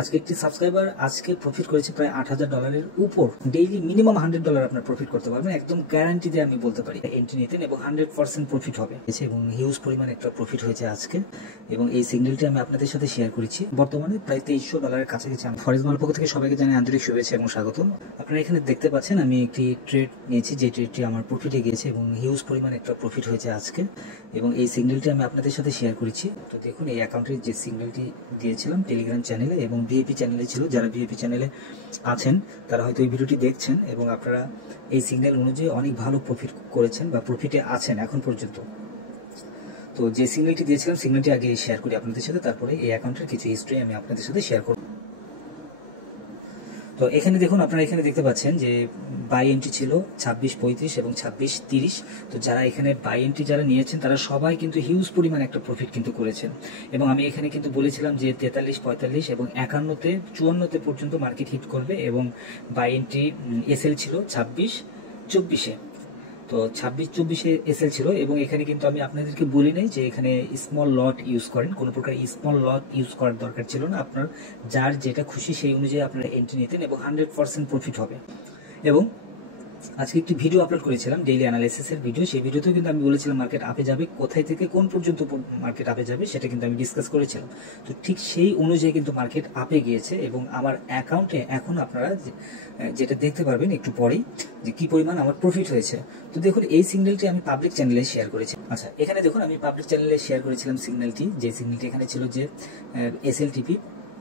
আজকে একটি সাবস্ক্রাইবার আজকে প্রফিট করেছে প্রায় $8,000 উপর। ডেইলি মিনিমাম $100 আপনার প্রফিট করতে পারবেন, একদম গ্যারান্টি দিয়ে আমি বলতে পারি। এন্ট্রি নিতেন এবং 100% প্রফিট হবে এবং হিউজ পরিমাণ একটা প্রফিট হয়েছে আজকে। এবং এই সিগন্যালটি আমি আপনাদের সাথে শেয়ার করেছি। বর্তমানে প্রায় $2300 কাছাকাছি। আমি ফরেক্স মাল পক্ষ থেকে সবাইকে জানাই আন্তরিক শুভেচ্ছা এবং স্বাগত। আপনারা এখানে দেখতে পাচ্ছেন আমি একটি ট্রেড নিয়েছি, যে ট্রেডটি আমার প্রফিটে গিয়েছে এবং হিউজ পরিমাণ একটা প্রফিট হয়েছে আজকে। এবং এই সিগন্যালটি আমি আপনাদের সাথে শেয়ার করেছি। তো দেখুন, এই অ্যাকাউন্টের যে সিগন্যালটি দিয়েছিলাম টেলিগ্রাম চ্যানেলে এবং ভিআইপি চ্যানেলে ছিল। যারা ভিআইপি চ্যানেলে আছেন তারা হয়তো এই ভিডিওটি দেখছেন এবং আপনারা এই সিগন্যাল অনুযায়ী অনেক ভালো প্রফিট করেছেন বা প্রফিটে আছেন এখন পর্যন্ত। তো যে সিগন্যালটি দিয়েছিলাম সিগন্যালটি আগে শেয়ার করি আপনাদের সাথে, তারপরে এই অ্যাকাউন্টের কিছু হিস্ট্রি আমি আপনাদের সাথে শেয়ার করব। তো এখানে দেখুন, আপনারা এখানে দেখতে পাচ্ছেন যে বাই এন্ট্রি ছিল 26.35 এবং 26.30। তো যারা এখানে বাই এন্ট্রি যারা নিয়েছেন তারা সবাই কিন্তু হিউজ পরিমাণ একটা প্রফিট কিন্তু করেছেন। এবং আমি এখানে কিন্তু বলেছিলাম যে 43, 45 এবং 51-তে 54-তে পর্যন্ত মার্কেট হিট করবে এবং বাই এন্ট্রি এসএল ছিল 26-24-এ। তো 26-24-এ এসএল ছিল এবং এখানে কিন্তু আমি আপনাদেরকে বলি নাই যে এখানে স্মল লট ইউজ করেন। কোনো প্রকার স্মল লট ইউজ করার দরকার ছিল না। আপনার যার যেটা খুশি সেই অনুযায়ী আপনারা এন্ট্রি নিতেন এবং 100% প্রফিট হবে। এবং আজকে একটি ভিডিও আপলোড করেছিলাম, ডেইলি অ্যানালাইসিসের ভিডিও। সেই ভিডিওতেও কিন্তু আমি বলেছিলাম মার্কেট আপে যাবে, কোথায় থেকে কোন পর্যন্ত মার্কেট আপে যাবে সেটা কিন্তু আমি ডিসকাস করেছিলাম। তো ঠিক সেই অনুযায়ী কিন্তু মার্কেট আপে গিয়েছে এবং আমার অ্যাকাউন্টে এখন আপনারা যেটা দেখতে পারবেন একটু পরেই যে কি পরিমাণ আমার প্রফিট হয়েছে। তো দেখুন, এই সিগন্যালটি আমি পাবলিক চ্যানেলে শেয়ার করেছি। আচ্ছা, এখানে দেখুন আমি পাবলিক চ্যানেলে শেয়ার করেছিলাম সিগন্যালটি। যে সিগন্যালটি এখানে ছিল যে এসএলটিপি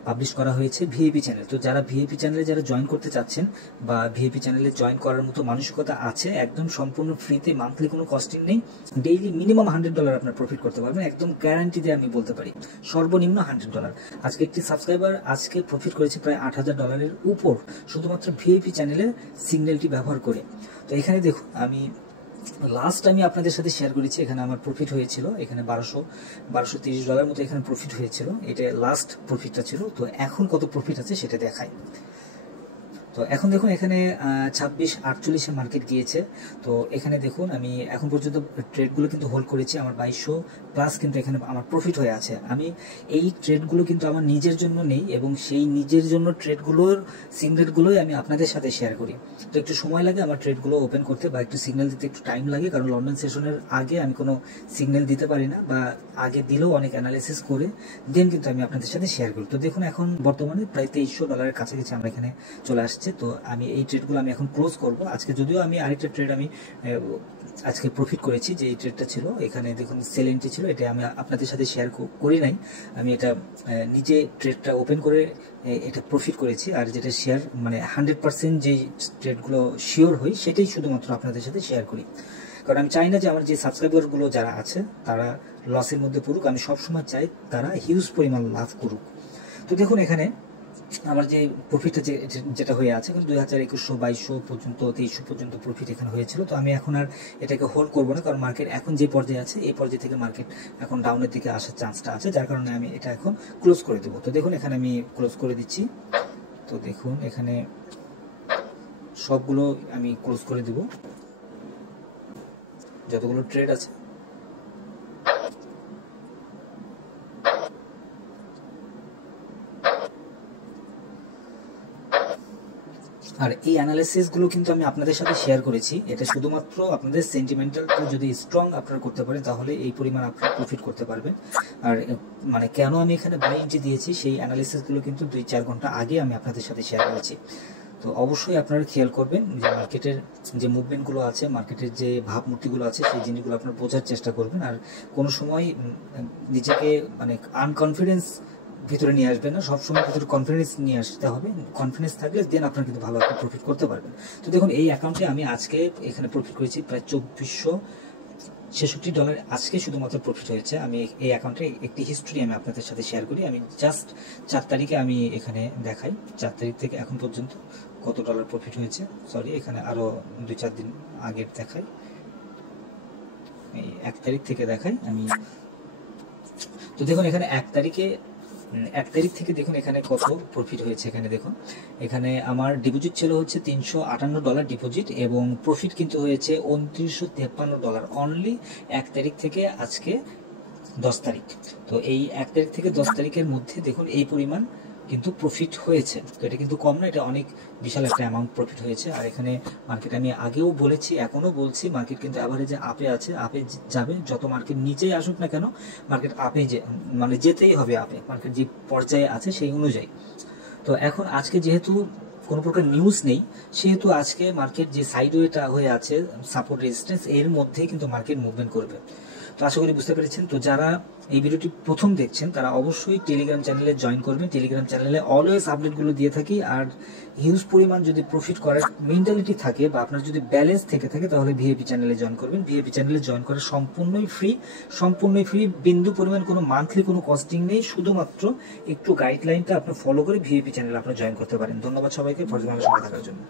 পাবলিশ করা হয়েছে ভিআইপি চ্যানেল। তো যারা ভিআইপি চ্যানেলে যারা জয়েন করতে চাচ্ছেন বা ভিআইপি চ্যানেলে জয়েন করার মতো মানসিকতা আছে, একদম সম্পূর্ণ ফ্রিতে, মান্থলি কোনো কস্টিং নেই, ডেইলি মিনিমাম $100 আপনার প্রফিট করতে পারবেন, একদম গ্যারান্টি দিয়ে আমি বলতে পারি। সর্বনিম্ন $100। আজকে একটি সাবস্ক্রাইবার আজকে প্রফিট করেছে প্রায় $8,000 উপর, শুধুমাত্র ভিআইপি চ্যানেলে সিগন্যালটি ব্যবহার করে। তো এখানে দেখুন, আমি আপনাদের সাথে শেয়ার করেছি এখানে আমার প্রফিট হয়েছিল এখানে $1230 মতো এখানে প্রফিট হয়েছিল। এটা লাস্ট প্রফিটটা ছিল। তো এখন কত প্রফিট আছে সেটা দেখাই। তো এখন দেখুন, এখানে 26-48-এ মার্কেট গিয়েছে। তো এখানে দেখুন, আমি এখন পর্যন্ত ট্রেডগুলো কিন্তু হোল্ড করেছি, আমার 2200 প্লাস কিন্তু এখানে আমার প্রফিট হয়ে আছে। আমি এই ট্রেডগুলো কিন্তু আমার নিজের জন্য নেই এবং সেই নিজের জন্য ট্রেডগুলোর সিগন্যালগুলোই আমি আপনাদের সাথে শেয়ার করি। তো একটু সময় লাগে আমার ট্রেডগুলো ওপেন করতে বা একটু সিগন্যাল দিতে একটু টাইম লাগে, কারণ লন্ডন সেশনের আগে আমি কোনো সিগন্যাল দিতে পারি না, বা আগে দিলেও অনেক অ্যানালাইসিস করে দেন কিন্তু আমি আপনাদের সাথে শেয়ার করি। তো দেখুন, এখন বর্তমানে প্রায় $2300 কাছাকাছি আমরা এখানে চলে আসছে। তো আমি এই ট্রেডগুলো আমি এখন ক্লোজ করব আজকে। যদিও আমি আরেকটা ট্রেড আমি আজকে প্রফিট করেছি, যে এই ট্রেডটা ছিল এখানে দেখুন সেল এন্ট্রি ছিল, এটা আমি আপনাদের সাথে শেয়ার করি নাই। আমি এটা নিজে ট্রেডটা ওপেন করে এটা প্রফিট করেছি। আর যেটা শেয়ার মানে 100% যে ট্রেডগুলো শিওর হই সেটাই শুধুমাত্র আপনাদের সাথে শেয়ার করি, কারণ আমি চাই না যে আমার যে সাবস্ক্রাইবারগুলো যারা আছে তারা লসের মধ্যে পড়ুক। আমি সবসময় চাই তারা হিউজ পরিমাণ লাভ করুক। তো দেখুন, এখানে আমার যে প্রফিটটা যেটা হয়ে আছে 2100, 2200 পর্যন্ত, 2300 পর্যন্ত প্রফিট এখানে হয়েছিল। তো আমি এখন আর এটাকে হোল্ড করবো না, কারণ মার্কেট এখন যে পর্যায়ে আছে এই পর্যায়ে থেকে মার্কেট এখন ডাউনের দিকে আসার চান্সটা আছে, যার কারণে আমি এটা এখন ক্লোজ করে দেবো। তো দেখুন, এখানে আমি ক্লোজ করে দিচ্ছি। তো দেখুন, এখানে সবগুলো আমি ক্লোজ করে দেব, যতগুলো ট্রেড আছে। আর এই অ্যানালাইসিসগুলো কিন্তু আমি আপনাদের সাথে শেয়ার করেছি, এটা শুধুমাত্র আপনাদের সেন্টিমেন্টাল যদি স্ট্রং আপনারা করতে পারেন তাহলে এই পরিমাণ আপনারা প্রফিট করতে পারবেন। আর মানে কেন আমি এখানে বাই এন্ট্রি দিয়েছি সেই অ্যানালাইসিসগুলো কিন্তু 2-4 ঘন্টা আগে আমি আপনাদের সাথে শেয়ার করেছি। তো অবশ্যই আপনারা খেয়াল করবেন যে মার্কেটের যে মুভমেন্টগুলো আছে, মার্কেটের যে ভাবমূর্তিগুলো আছে সেই জিনিসগুলো আপনারা বোঝার চেষ্টা করবেন। আর কোনো সময় নিজেকে মানে আনকনফিডেন্স ভিতরে নিয়ে আসবেন না, সবসময় ভিতরে কনফিডেন্স নিয়ে আসতে হবে। কনফিডেন্স থাকলে দেন আপনারা কিন্তু ভালো একটা প্রফিট করতে পারবেন। তো দেখুন, এই অ্যাকাউন্টে আমি আজকে এখানে প্রফিট করেছি প্রায় $2466 আজকে শুধুমাত্র প্রফিট হয়েছে। আমি এই অ্যাকাউন্টে একটি হিস্ট্রি আমি আপনাদের সাথে শেয়ার করি। আমি জাস্ট 4 তারিখে আমি এখানে দেখাই, 4 তারিখ থেকে এখন পর্যন্ত কত ডলার প্রফিট হয়েছে। সরি, এখানে আরো 2-4 দিন আগের দেখাই, এই 1 তারিখ থেকে দেখাই আমি। তো দেখুন, এখানে 1 তারিখ থেকে দেখুন এখানে কত প্রফিট হয়েছে। এখানে দেখুন, এখানে আমার ডিপোজিট ছিল হচ্ছে $358 ডিপোজিট এবং প্রফিট কিন্তু হয়েছে $2953 অনলি 1 তারিখ থেকে আজকে 10 তারিখ। তো এই 1 তারিখ থেকে 10 তারিখের মধ্যে দেখুন এই পরিমাণ কিন্তু প্রফিট হয়েছে। তো এটা কিন্তু কম না, এটা অনেক বিশাল একটা অ্যামাউন্ট প্রফিট হয়েছে। আর এখানে মার্কেট আমি আগেও বলেছি, এখনও বলছি, মার্কেট কিন্তু অ্যাভারেজে আপে আছে, আপে যাবে। যত মার্কেট নিচেই আসুক না কেন, মার্কেট আপে মানে যেতেই হবে আপে, মার্কেট যে পর্যায়ে আছে সেই অনুযায়ী। তো এখন আজকে যেহেতু কোনো প্রকার নিউজ নেই, সেহেতু আজকে মার্কেট যে সাইডওয়েটা হয়ে আছে, সাপোর্ট রেজিস্ট্যান্স, এর মধ্যেই কিন্তু মার্কেট মুভমেন্ট করবে। তো আশা করি বুঝতে পেরেছেন। তো যারা এই ভিডিওটি প্রথম দেখছেন তারা অবশ্যই টেলিগ্রাম চ্যানেলে জয়েন করবেন। টেলিগ্রাম চ্যানেলে অলওয়েজ আপডেটগুলো দিয়ে থাকি। আর হিউজ পরিমাণ যদি প্রফিট করার মেন্টালিটি থাকে বা আপনার যদি ব্যালেন্স থেকে থাকে, তাহলে ভিআইপি চ্যানেলে জয়েন করবেন। ভিআইপি চ্যানেলে জয়েন করা সম্পূর্ণই ফ্রি, সম্পূর্ণই ফ্রি, বিন্দু পরিমাণ কোনো মান্থলি কোনো কস্টিং নেই। শুধুমাত্র একটু গাইডলাইনটা আপনি ফলো করে ভিআইপি চ্যানেলে আপনি জয়েন করতে পারেন। ধন্যবাদ সবাইকে পর্যবেক্ষণের সঙ্গে থাকার জন্য।